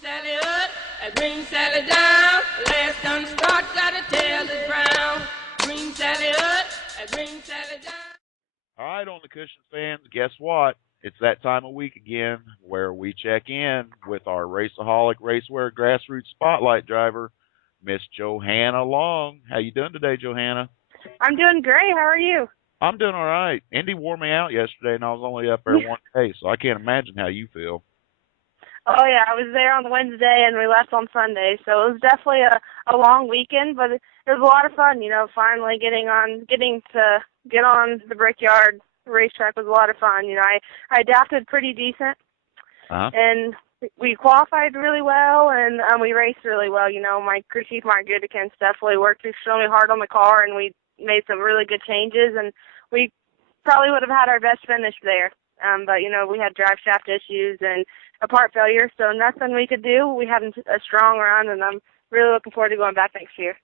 Sally up, green Sally down. Last done start, gotta tell the ground. Green Sally up, green Sally down. All right, on the Cushion fans, guess what? It's that time of week again where we check in with our Raceaholic Racewear Grassroots Spotlight driver, Miss Johanna Long. How you doing today, Johanna? I'm doing great. How are you? I'm doing all right. Indy wore me out yesterday, and I was only up there one day, so I can't imagine how you feel. Oh yeah, I was there on Wednesday and we left on Sunday, so it was definitely a long weekend, but it was a lot of fun. Finally getting to get on the Brickyard racetrack was a lot of fun. I adapted pretty decent, and we qualified really well, and we raced really well. My crew chief, Mark Goodikins, definitely worked extremely hard on the car, and we made some really good changes, and we probably would have had our best finish there. But we had drive shaft issues and a part failure, so nothing we could do. We had a strong run, and I'm really looking forward to going back next year.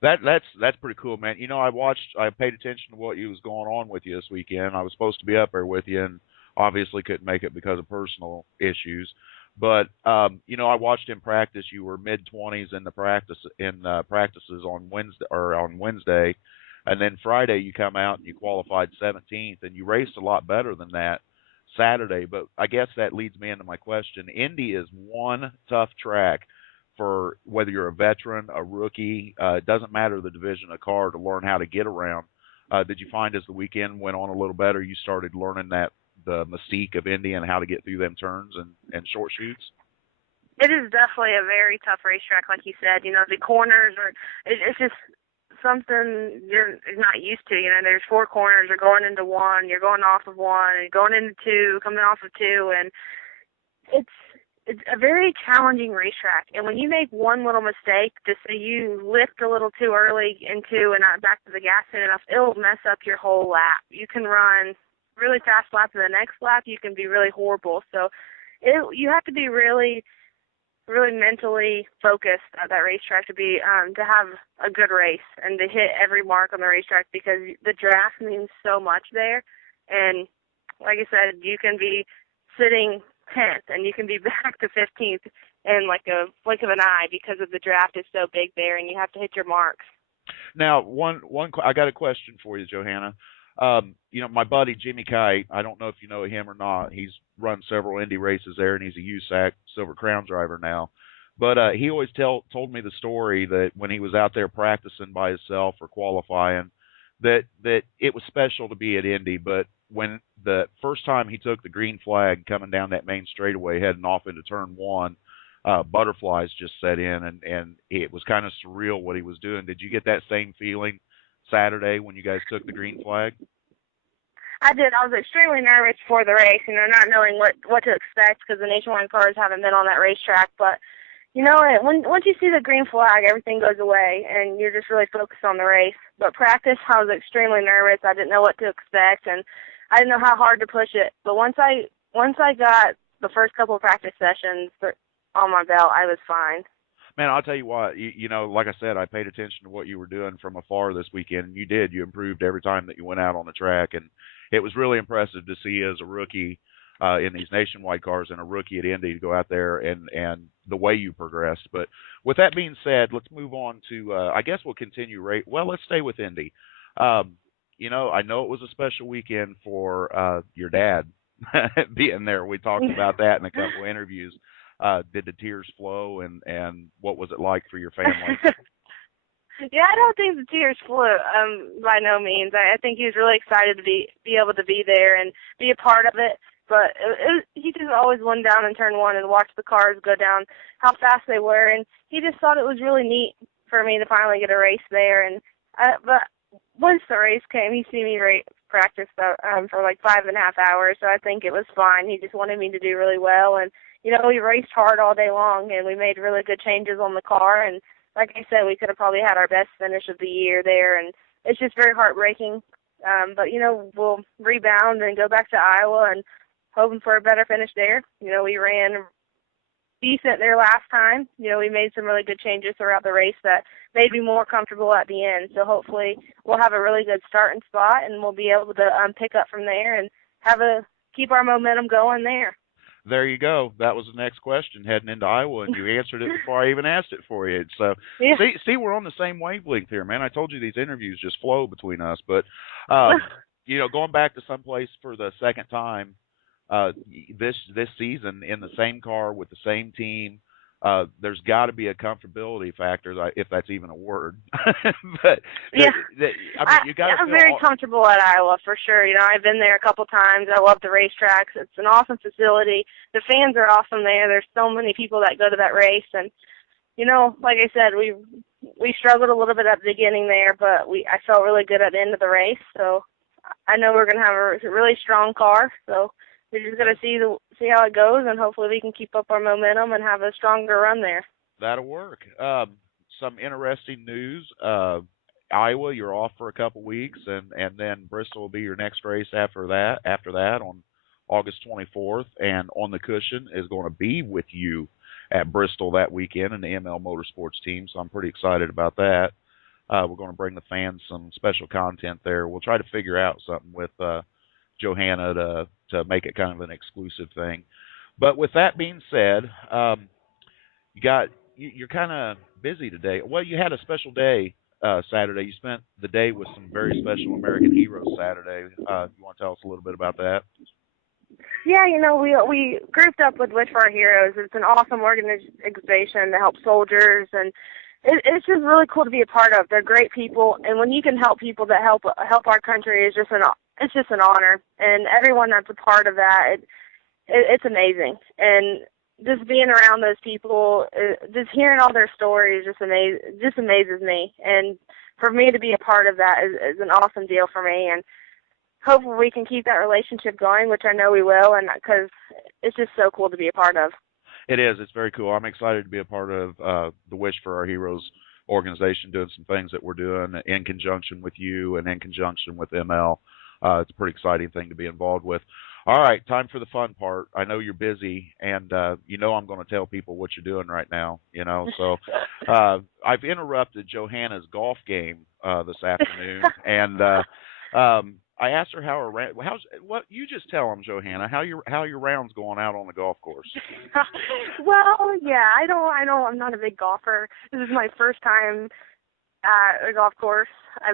That's pretty cool, man. I paid attention to what was going on with you this weekend. I was supposed to be up there with you, and obviously couldn't make it because of personal issues. But I watched in practice. You were mid-20s in the practices on Wednesday, and then Friday you come out and you qualified 17th, and you raced a lot better than that Saturday. But I guess that leads me into my question. Indy is one tough track for whether you're a veteran, a rookie, it doesn't matter the division of car, to learn how to get around. Did you find as the weekend went on a little better, you started learning the mystique of Indy and how to get through them turns and short shoots? It is definitely a very tough racetrack, like you said. The corners it's just something you're not used to. There's 4 corners, you're going into 1, you're going off of 1, and going into 2, coming off of 2, and it's a very challenging racetrack. And when you make one little mistake, just say you lift a little too early into and not back to the gas soon enough, it'll mess up your whole lap. You can run really fast lap, and the next lap you can be really horrible. So you have to be really, really mentally focused at that racetrack to have a good race and to hit every mark on the racetrack, because the draft means so much there. And like I said, you can be sitting 10th and you can be back to 15th in like a blink of an eye because of the draft is so big there, and you have to hit your marks. Now, I got a question for you, Johanna. My buddy Jimmy Kite, I don't know if you know him or not. He's run several Indy races there, and he's a USAC Silver Crown driver now. But he always told me the story that when he was out there practicing by himself or qualifying, that it was special to be at Indy. But when the first time he took the green flag coming down that main straightaway heading off into turn 1, butterflies just set in, and it was kind of surreal what he was doing. Did you get that same feeling Saturday when you guys took the green flag? I did. I was extremely nervous before the race, not knowing what to expect, because the nationwide cars haven't been on that racetrack. But once you see the green flag, everything goes away, and you're just really focused on the race. But practice, I was extremely nervous. I didn't know what to expect, and I didn't know how hard to push it. But once I got the first couple of practice sessions on my belt, I was fine. Man, I'll tell you what, like I said, I paid attention to what you were doing from afar this weekend, and you did. You improved every time that you went out on the track, and it was really impressive to see you as a rookie in these nationwide cars and a rookie at Indy to go out there and the way you progressed. But with that being said, let's move on to, I guess we'll continue let's stay with Indy. I know it was a special weekend for your dad being there. We talked about that in a couple of interviews. Did the tears flow, and what was it like for your family? Yeah, I don't think the tears flew, by no means. I think he was really excited to be able to be there and be a part of it. But he just always went down in turn 1 and watched the cars go down, how fast they were, and he just thought it was really neat for me to finally get a race there. But once the race came, he see me practice for like 5.5 hours, so I think it was fine. He just wanted me to do really well, and we raced hard all day long, and we made really good changes on the car, and like I said, we could have probably had our best finish of the year there, and it's just very heartbreaking. But we'll rebound and go back to Iowa and hoping for a better finish there. We ran decent there last time. We made some really good changes throughout the race that made me more comfortable at the end. So hopefully we'll have a really good starting spot, and we'll be able to pick up from there and keep our momentum going there. There you go. That was the next question heading into Iowa, and you answered it before I even asked it for you. So, Yeah. see, we're on the same wavelength here, man. I told you these interviews just flow between us. But, going back to someplace for the second time this season in the same car with the same team, there's got to be a comfortability factor, if that's even a word. But yeah, I mean, you got to. I'm very comfortable at Iowa for sure. I've been there a couple times. I love the racetracks. It's an awesome facility. The fans are awesome there. There's so many people that go to that race, and like I said, we struggled a little bit at the beginning there, but I felt really good at the end of the race. So I know we're gonna have a really strong car. So we're just gonna see how it goes, and hopefully we can keep up our momentum and have a stronger run there. That'll work. Some interesting news. Iowa, you're off for a couple weeks, and then Bristol will be your next race after that. After that, on August 24th, and On the Cushion is going to be with you at Bristol that weekend in the ML Motorsports team. So I'm pretty excited about that. We're going to bring the fans some special content there. We'll try to figure out something with Johanna to make it kind of an exclusive thing. But with that being said, you're kind of busy today. Well, you had a special day Saturday. You spent the day with some very special American heroes Saturday. You want to tell us a little bit about that? Yeah, we grouped up with Wish for Our Heroes. It's an awesome organization to help soldiers, and it's just really cool to be a part of. They're great people, and when you can help people that help our country, it's just an honor. And everyone that's a part of that, it's amazing. And just being around those people, just hearing all their stories, just amazes me. And for me to be a part of that is an awesome deal for me. And hopefully we can keep that relationship going, which I know we will, and because it's just so cool to be a part of. It is. It's very cool. I'm excited to be a part of the Wish for Our Heroes organization, doing some things that we're doing in conjunction with you and in conjunction with ML. It's a pretty exciting thing to be involved with. All right, time for the fun part. I know you're busy, and I'm going to tell people what you're doing right now. So I've interrupted Johanna's golf game this afternoon, and I asked her what you just tell them, Johanna, how your rounds going out on the golf course. Well, yeah, I'm not a big golfer. This is my first time at a golf course.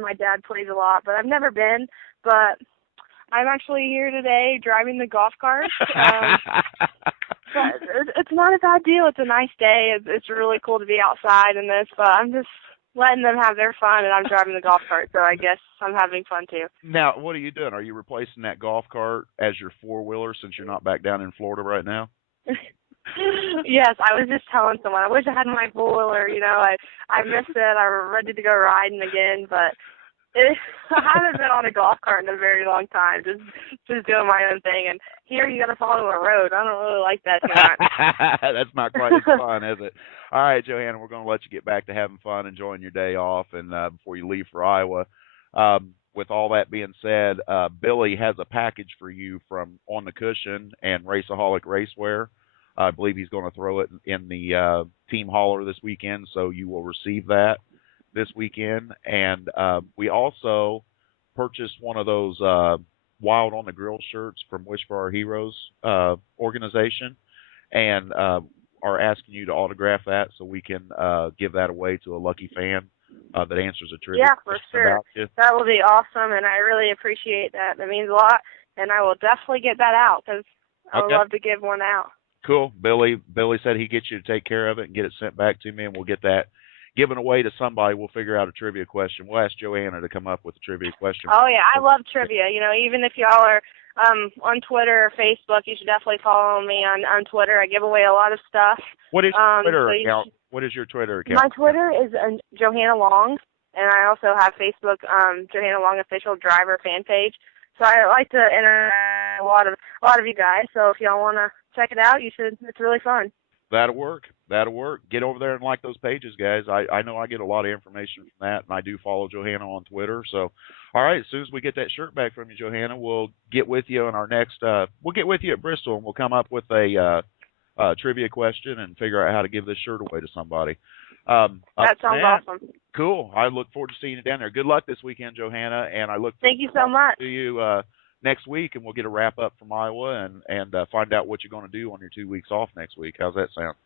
My dad plays a lot, but I've never been. But I'm actually here today driving the golf cart. But it's not a bad deal. It's a nice day. It's really cool to be outside in this, but I'm just letting them have their fun, and I'm driving the golf cart, so I guess I'm having fun too. Now, what are you doing? Are you replacing that golf cart as your four-wheeler since you're not back down in Florida right now? Yes, I was just telling someone, I wish I had my four-wheeler, I missed it. I'm ready to go riding again, but I haven't been on a golf cart in a very long time, just doing my own thing. And here you got to follow a road. I don't really like that too much. That's not quite as fun, is it? All right, Johanna, we're going to let you get back to having fun, enjoying your day off, and before you leave for Iowa. With all that being said, Billy has a package for you from On the Cushion and Raceaholic Racewear. I believe he's going to throw it in the team hauler this weekend, so you will receive that this weekend. And we also purchased one of those Wild on the Grill shirts from Wish for Our Heroes organization, and are asking you to autograph that so we can give that away to a lucky fan that answers a trivia question about you. That will be awesome, and I really appreciate that. That means a lot, and I will definitely get that out because I would love to give one out. Cool. Billy said he'd get you to take care of it and get it sent back to me, and we'll get that given away to somebody. We'll figure out a trivia question. We'll ask Johanna to come up with a trivia question. Oh, yeah, I love trivia. Even if y'all are on Twitter or Facebook, you should definitely follow me on Twitter. I give away a lot of stuff. What is your Twitter account? What is your Twitter account? My Twitter is Johanna Long, and I also have Facebook, Johanna Long Official Driver fan page. So I like to interact with a lot of you guys. So if y'all want to check it out, you should. It's really fun. That'll work. Get over there and like those pages, guys. I know I get a lot of information from that, and I do follow Johanna on Twitter. So, all right, as soon as we get that shirt back from you, Johanna, we'll get with you in our next. We'll get with you at Bristol, and we'll come up with a trivia question and figure out how to give this shirt away to somebody. That sounds awesome. Cool. I look forward to seeing you down there. Good luck this weekend, Johanna, and I look. Thank you so much. To you next week, and we'll get a wrap up from Iowa and find out what you're going to do on your 2 weeks off next week. How's that sound?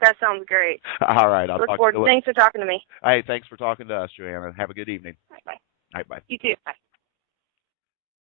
That sounds great. All right. I'll Look talk forward. to you. Thanks for talking to me. Hey, thanks for talking to us, Johanna. Have a good evening. Bye. All right, bye. You too. Bye.